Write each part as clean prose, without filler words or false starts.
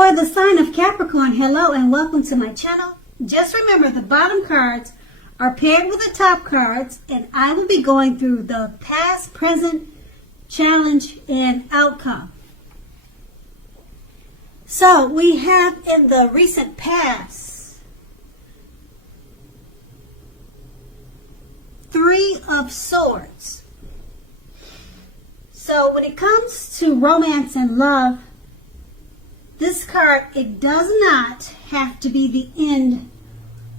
For the sign of Capricorn, hello and welcome to my channel. Just remember the bottom cards are paired with the top cards, and I will be going through the past, present, challenge, and outcome. So we have in the recent past 3 of Swords. So when it comes to romance and love, this card, it does not have to be the end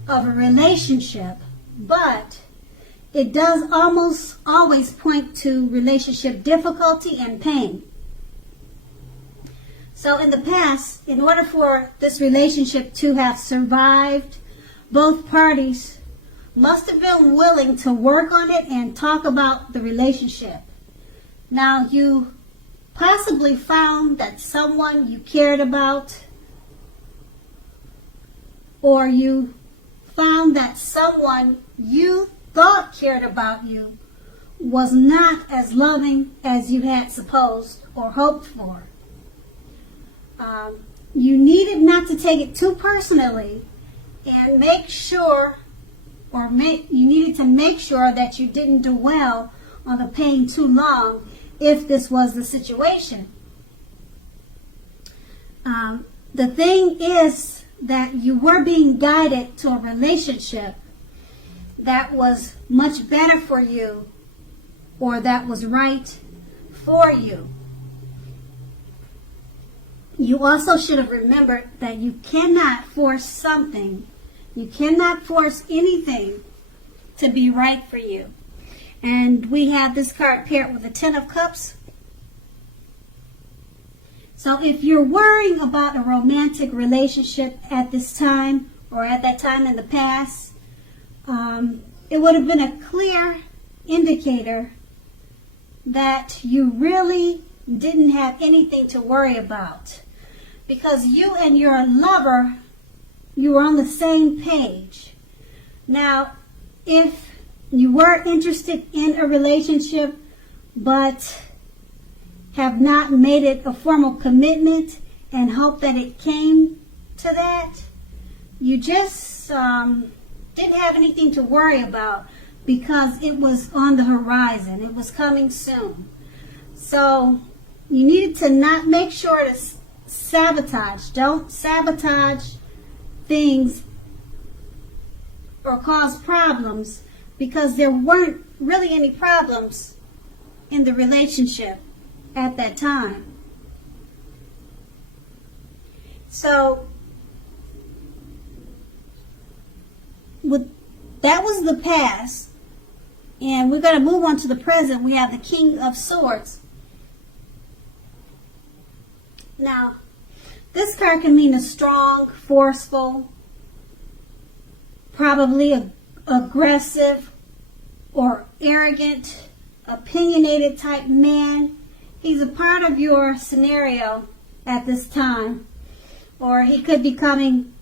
of a relationship, but it does almost always point to relationship difficulty and pain. So in the past, in order for this relationship to have survived, both parties must have been willing to work on it and talk about the relationship. Now, you possibly found that someone you cared about, or you found that someone you thought cared about you was not as loving as you had supposed or hoped for. You needed not to take it too personally and make sure, you needed to make sure that you didn't dwell on the pain too long if this was the situation. The thing is that you were being guided to a relationship that was much better for you, or that was right for you. You also should have remembered that you cannot force something. You cannot force anything to be right for you. And we have this card paired with the 10 of Cups. So if you're worrying about a romantic relationship at this time, or at that time in the past, it would have been a clear indicator that you really didn't have anything to worry about, because you and your lover, you were on the same page. Now, if you were interested in a relationship but have not made it a formal commitment and hope that it came to that, you just didn't have anything to worry about because it was on the horizon. It was coming soon. So you needed to not make sure to sabotage. Don't sabotage things or cause problems, because there weren't really any problems in the relationship at that time. So that was the past, and we're going to move on to the present. We have the King of Swords. Now, this card can mean a strong, forceful, probably aggressive or arrogant, opinionated type man. He's a part of your scenario at this time, or he could be coming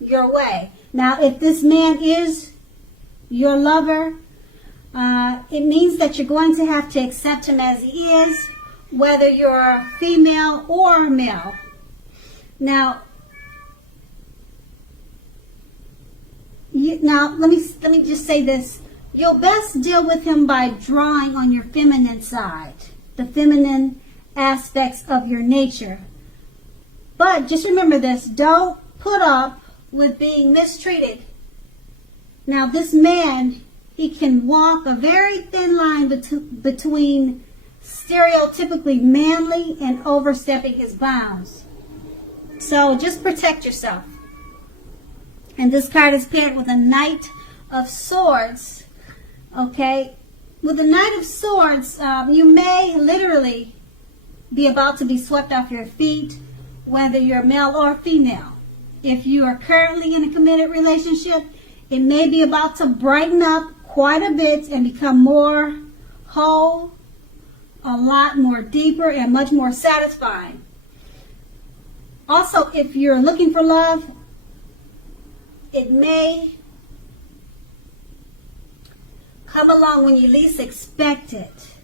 your way. Now, if this man is your lover, it means that you're going to have to accept him as he is, whether you're female or male. Now, let me just say this. You'll best deal with him by drawing on your feminine side, the feminine aspects of your nature. But just remember this, don't put up with being mistreated. Now, this man, he can walk a very thin line between stereotypically manly and overstepping his bounds. So just protect yourself. And this card is paired with a Knight of Swords. Okay, with the Knight of Swords, you may literally be about to be swept off your feet, whether you're male or female. If you are currently in a committed relationship, it may be about to brighten up quite a bit and become more whole, a lot more deeper, and much more satisfying. Also, if you're looking for love, it may come along when you least expect it.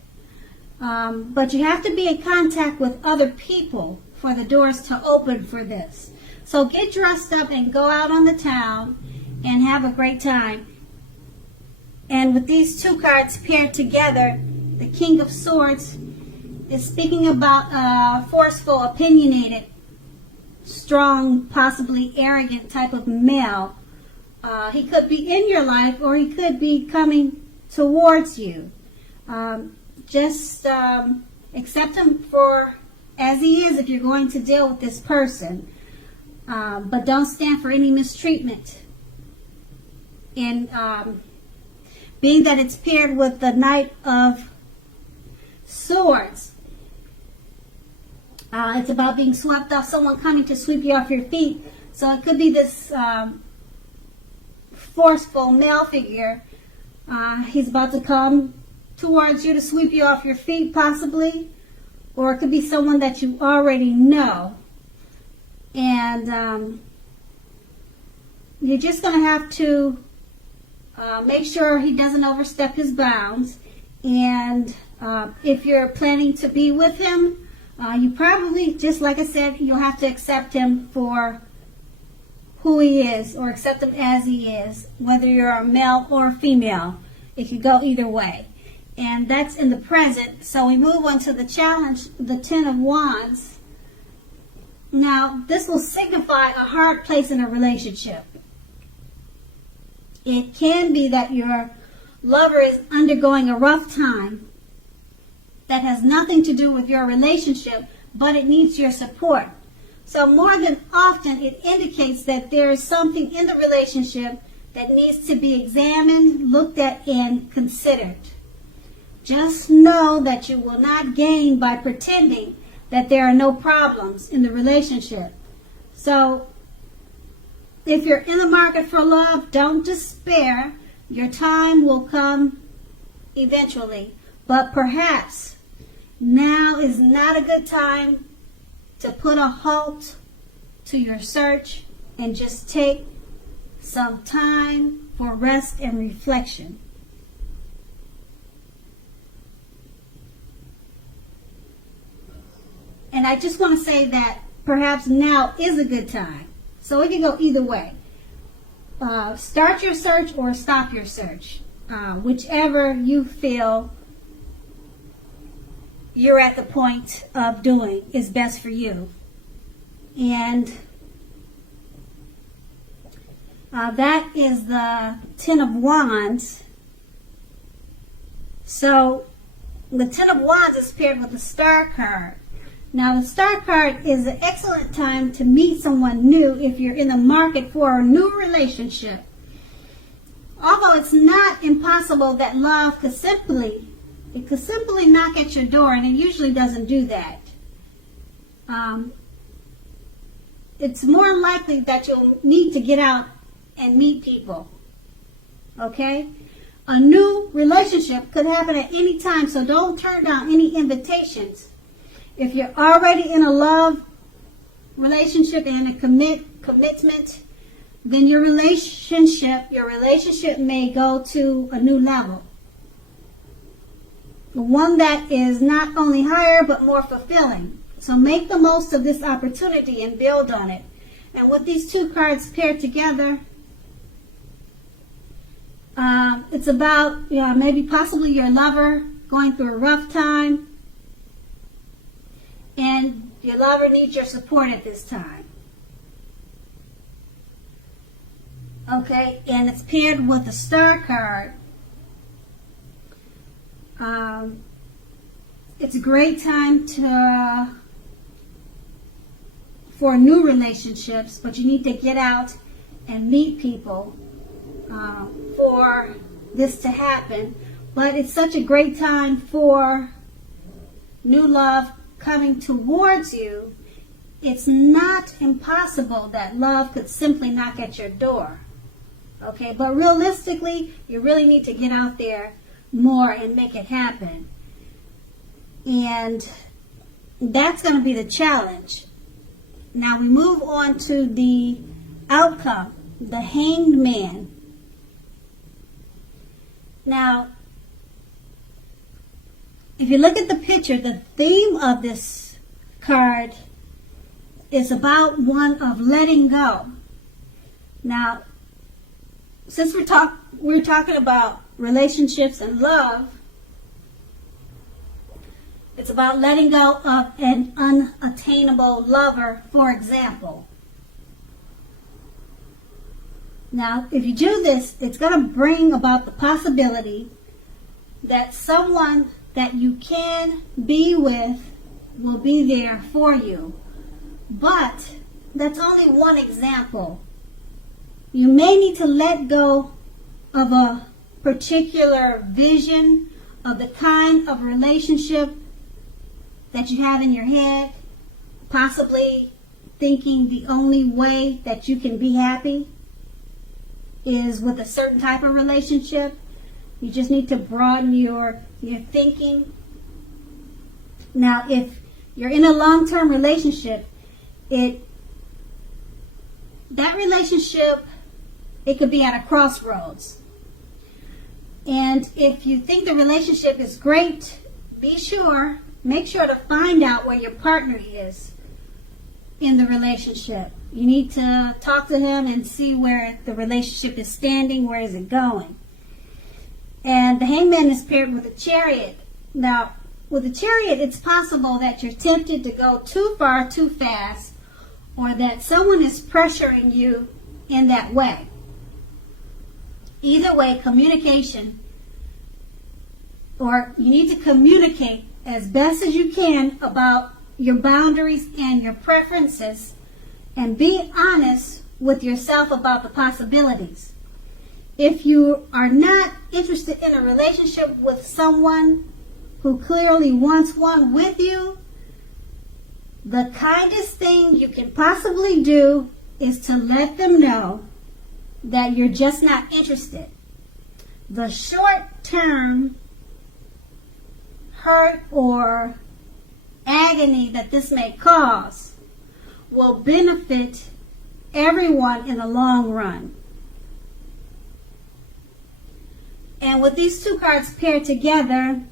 But you have to be in contact with other people for the doors to open for this. So get dressed up and go out on the town and have a great time. And with these two cards paired together, the King of Swords is speaking about a forceful, opinionated, strong, possibly arrogant type of male. He could be in your life or he could be coming towards you. Just accept him for as he is if you're going to deal with this person. But don't stand for any mistreatment. And being that it's paired with the Knight of Swords, it's about being swept off, someone coming to sweep you off your feet. So it could be this forceful male figure. He's about to come towards you to sweep you off your feet, possibly. Or it could be someone that you already know. And you're just going to have to make sure he doesn't overstep his bounds. And if you're planning to be with him, you probably, just like I said, you'll have to accept him for who he is, or accept him as he is, whether you're a male or a female. It could go either way. And that's in the present. So we move on to the challenge, the Ten of Wands. Now, this will signify a hard place in a relationship. It can be that your lover is undergoing a rough time that has nothing to do with your relationship, but it needs your support. So more than often, it indicates that there is something in the relationship that needs to be examined, looked at, and considered. Just know that you will not gain by pretending that there are no problems in the relationship. So if you're in the market for love, don't despair. Your time will come eventually. But perhaps now is not a good time to put a halt to your search and just take some time for rest and reflection. And I just want to say that perhaps now is a good time. So it can go either way. Start your search or stop your search. Whichever you feel you're at the point of doing is best for you. And that is the Ten of Wands. So the Ten of Wands is paired with the Star card. Now, the Star card is an excellent time to meet someone new if you're in the market for a new relationship. Although it's not impossible that love could simply knock at your door, and it usually doesn't do that. It's more likely that you'll need to get out and meet people. Okay? A new relationship could happen at any time, so don't turn down any invitations. If you're already in a love relationship and a commitment, then your relationship may go to a new level. One that is not only higher but more fulfilling. So make the most of this opportunity and build on it. And with these two cards paired together, it's about maybe possibly your lover going through a rough time. And your lover needs your support at this time. Okay, and it's paired with the Star card. It's a great time for new relationships, but you need to get out and meet people for this to happen. But it's such a great time for new love coming towards you. It's not impossible that love could simply knock at your door. Okay, but realistically, you really need to get out there more and make it happen. And that's going to be the challenge. Now we move on to the outcome, the Hanged Man. Now, if you look at the picture, the theme of this card is about one of letting go. Now, since we're talking about relationships and love, it's about letting go of an unattainable lover, for example. Now, if you do this, it's going to bring about the possibility that someone that you can be with will be there for you. But that's only one example. You may need to let go of a particular vision of the kind of relationship that you have in your head, possibly thinking the only way that you can be happy is with a certain type of relationship. You just need to broaden your thinking. Now, if you're in a long-term relationship, that relationship, it could be at a crossroads. And if you think the relationship is great, make sure to find out where your partner is in the relationship. You need to talk to him and see where the relationship is standing, where is it going. And the Hangman is paired with a Chariot. Now, with a Chariot, it's possible that you're tempted to go too far, too fast, or that someone is pressuring you in that way. Either way, communication, or you need to communicate as best as you can about your boundaries and your preferences, and be honest with yourself about the possibilities. If you are not interested in a relationship with someone who clearly wants one with you, the kindest thing you can possibly do is to let them know that you're just not interested. The short-term hurt or agony that this may cause will benefit everyone in the long run. And with these two cards paired together,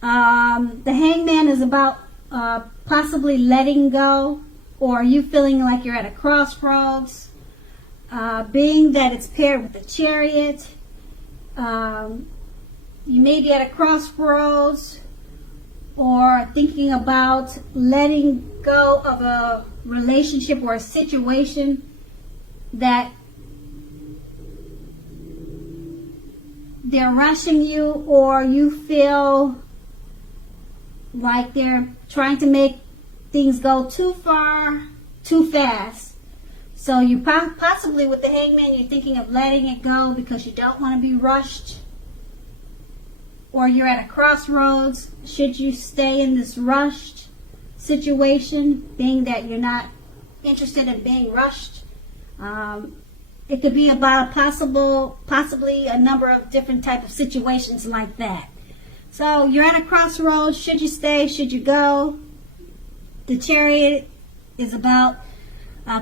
the Hangman is about possibly letting go, or you feeling like you're at a crossroads. Being that it's paired with the Chariot, you may be at a crossroads or thinking about letting go of a relationship or a situation that they're rushing you, or you feel like they're trying to make things go too far, too fast. So you possibly, with the Hangman, you're thinking of letting it go because you don't want to be rushed. Or you're at a crossroads. Should you stay in this rushed situation, being that you're not interested in being rushed? It could be about possibly a number of different type of situations like that. So you're at a crossroads. Should you stay? Should you go? The Chariot is about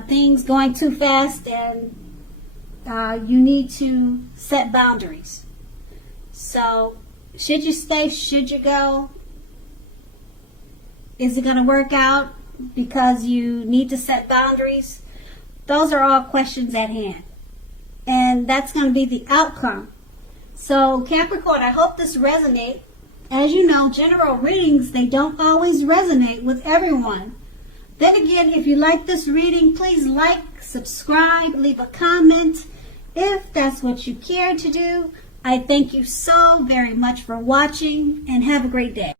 things going too fast, and you need to set boundaries. So should you stay? Should you go? Is it going to work out because you need to set boundaries? Those are all questions at hand. And that's going to be the outcome. So Capricorn, I hope this resonates. As you know, general readings, they don't always resonate with everyone. Then again, if you like this reading, please like, subscribe, leave a comment if that's what you care to do. I thank you so very much for watching, and have a great day.